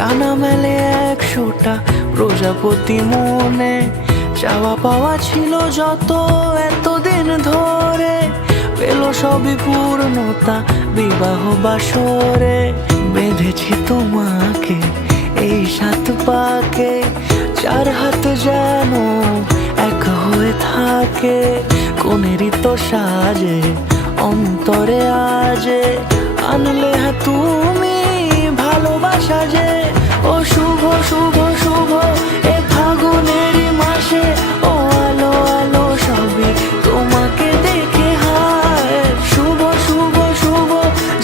ডানা মেলে 100টা প্রজাপতি মনে, চাওয়া পাওয়া ছিল যত এতদিন ধরে, পেল সবই পূর্ণতা বিবাহ বাসরে। বেঁধেছি তোমাকে এই 7 পাকে, 4 হাত যেন এক হয়ে থাকে। কোনেরই তো সাজে অন্তরে আজে, আনলে হ্যাঁ তুমি ভালোবাসা যে। ও শুভ শুভ শুভ এ ফাগুনেরই মাসে, ও আলো আলো সবই তোমাকে দেখে হায়। শুভ শুভ শুভ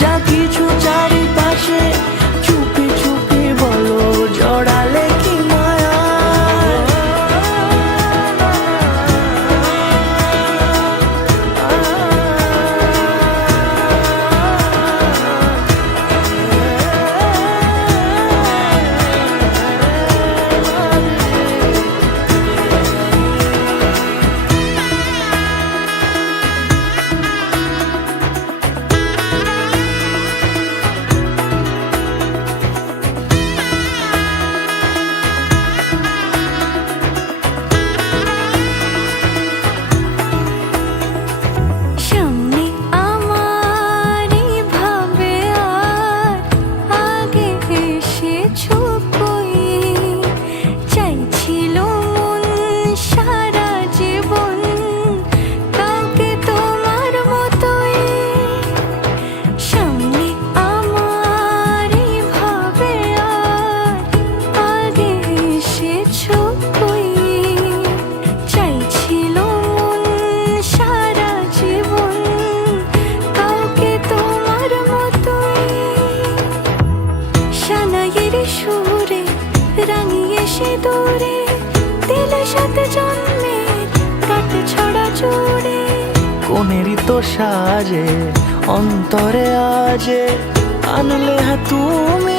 যা কিছু চারিপাশে, চুপি চুপি বলো জড়ালে কি মায়া। সুরে রাঙিয়ে সে দূরে, দিলে 7 জন্মের কাট ছড়া জুড়ে। কোনেরই তো সাজে অন্তরে আজে, আনলে হ্যাঁ তুমি